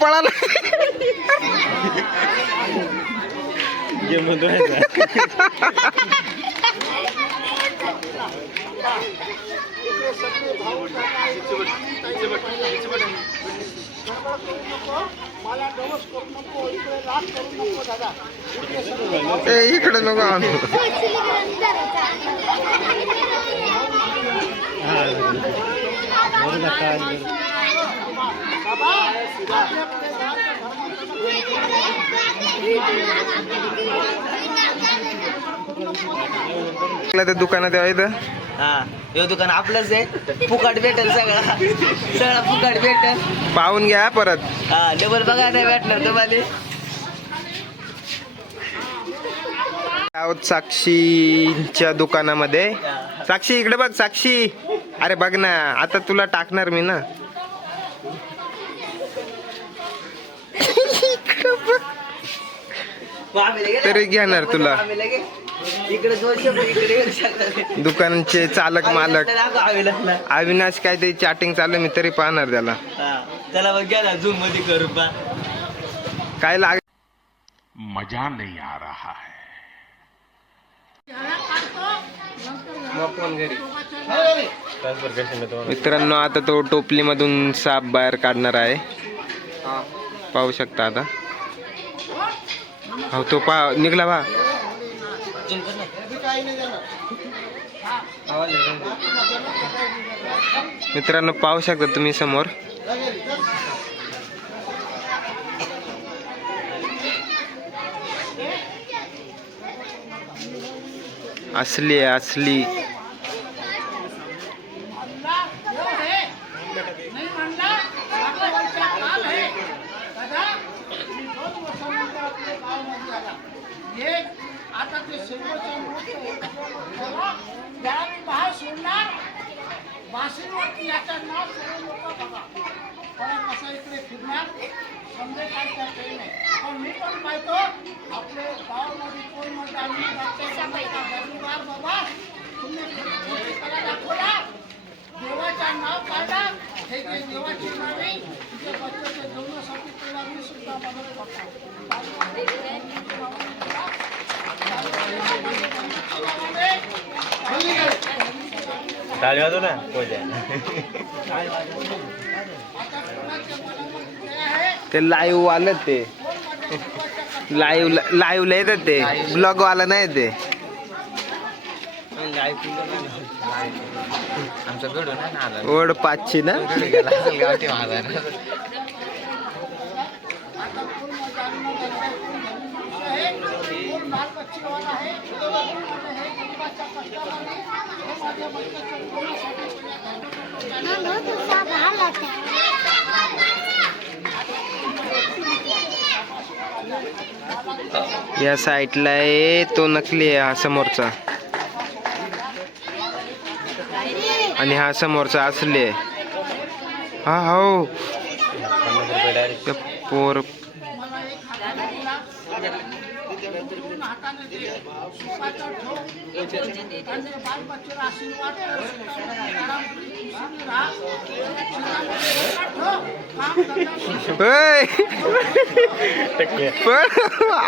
पळाला इकडे नको आणू. दुकानात यायचं. हा हे दुकान आपलंच आहे. फुकट भेटेल सगळं फुकट भेटेल. पाहून घ्या परत. हा डबल बघा नाही भेटणार तुम्हाला. आहोत साक्षीच्या दुकानामध्ये. साक्षी इकडे बघ. साक्षी अरे बघ ना, आता तुला टाकणार मी ना. तरी घेणार तुला. दुकानचे चालक मालक अविनाश काय ते चॅटिंग चालू, मी तरी पाहणार त्याला. त्याला बघ घ्या झूम मध्ये करू पा. काय लाग मजा नहीं आ रहा है. मित्रांनो आता तो टोपली मधून साप बाहेर काढणार आहे. पाहू शकता आता. हो तो निघला बा. मित्रांनो पाहू शकता तुम्ही समोर. असली आहे असली. ते लाईव्ह आलं. ते लाईव्ह येतात. ते ब्लॉग वाला नाही. ते ओढ 5ची ना. या साईडला आहे तो नकली आहे, हा समोरचा. आणि हा समोरचा असली आहे. हा हो पोर.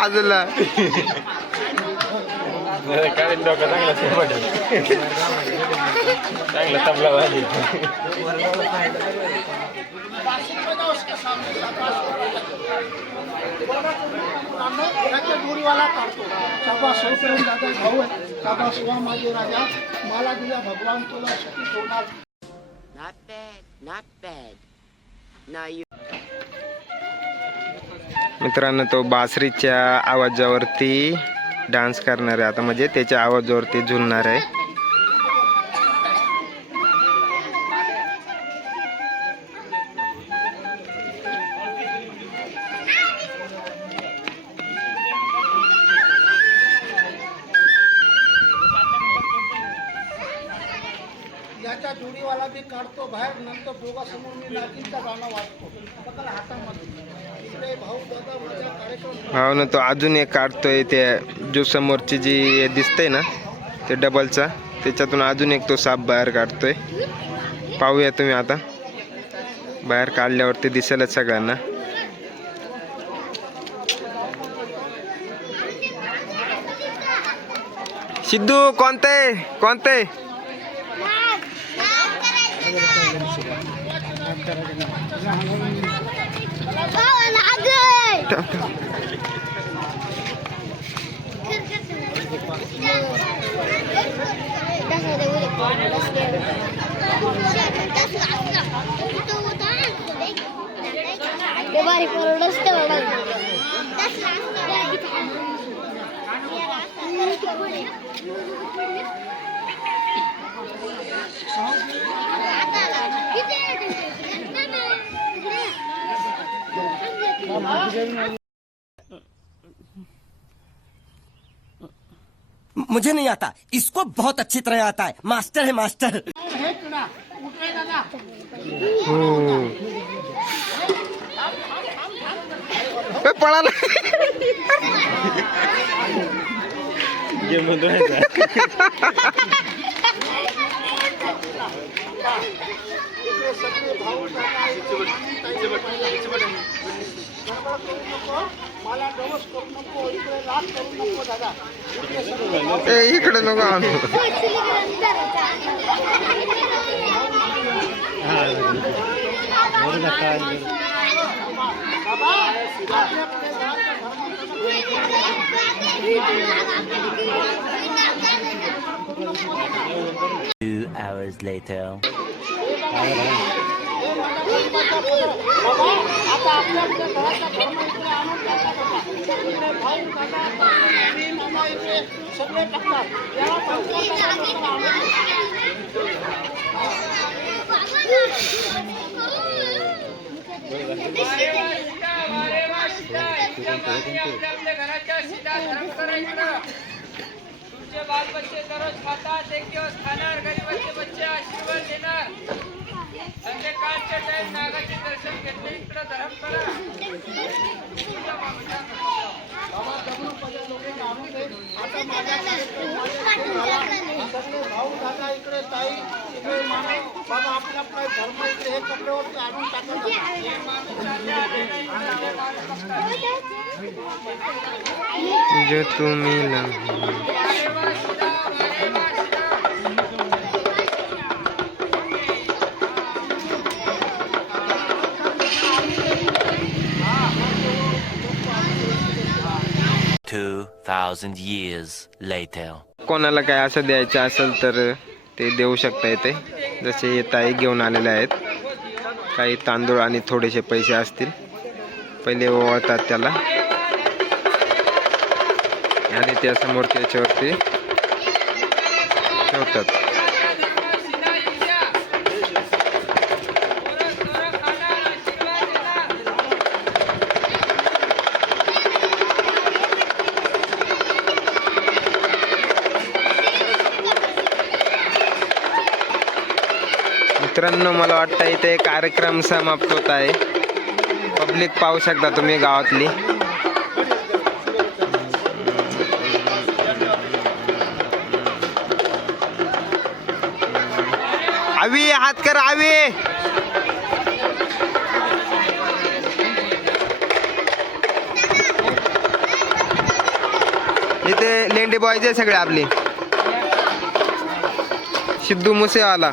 आजला चांगला तबला वाजवी. दूरवाला काढतो. शाबास सौप्रेम दादा भाऊ आहे. शाबास वा माझे राजा, मला दिला भगवान तुला सुखी ठेवणार. Not bad, not bad. Now you. मित्रांनो तो बासरीच्या आवाजावरती डान्स करणार आहे आता, म्हणजे त्याच्या आवाजावरती झुलणार आहे. याचा जोडीवाला बी काढतो बाहेर. नंतर दोघांसमोर मी नागिनचा गाणं वाजतो बघा हातामध्ये. इकडे भाऊ दादा माझा कार्यक्रम. हो ना, तो अजून एक काढतोय. ते जो समोरची जी दिसतंय ना ते डबलचा त्याच्यातून अजून एक तो साप बाहेर काढतोय. पाहूया तुम्ही आता. बाहेर काढल्यावरती दिसेलच सगळ्यांना. सिद्धू कोणते कोणते मुझे नहीं आता, इसको बहुत अच्छी तरह आता है. मास्टर है मास्टर. हे किडा उठले दादा. हो ए, पळाला. इकडे सगळे भाऊ दादा मला डवस करू नको, इकडे लाट करू नको दादा. इकडे सगळे ए, इकडे नको आणू. hours later. बाबा आता आपल्या घराचा धर्म इकडे आणून टाकतात बाबा. इकडे भाऊ दादा मी मामा इकडे सगळे टाकतात. याला तुमचे बाल बच्चे दररोज खातात, एक दिवस खाणार, गरीबाचे बच्चे आशीर्वाद देणार. संध्याकाळच्या टाइम नागाचे दर्शन घेतले, इकडे धरम करा. सगळे भाऊ दादा इकडे ताई इकडे मामा बाबा आपला आपला धर्म इकडे हे कपड्यावरती आणून टाकतात. जो तुम्ही लहान. $2,000 years later. कोणाला काय असं द्यायचं असेल तर ते देऊ शकता इथे. जसे हे ताई घेऊन आलेले आहेत. काही तांदूळ आणि थोडेसे पैसे असतील. पहिले ओवाळतात त्याला आणि त्यासमोर त्याच्यावरती ठेवतात. मित्रांनो मला वाटतं इथे कार्यक्रम समाप्त होत आहे. पब्लिक पाहू शकता तुम्ही गावातली. आवी हात कर आवी. इथे लेंडी बॉयज आहे सगळे आपले. सिद्धू मुसेवाला.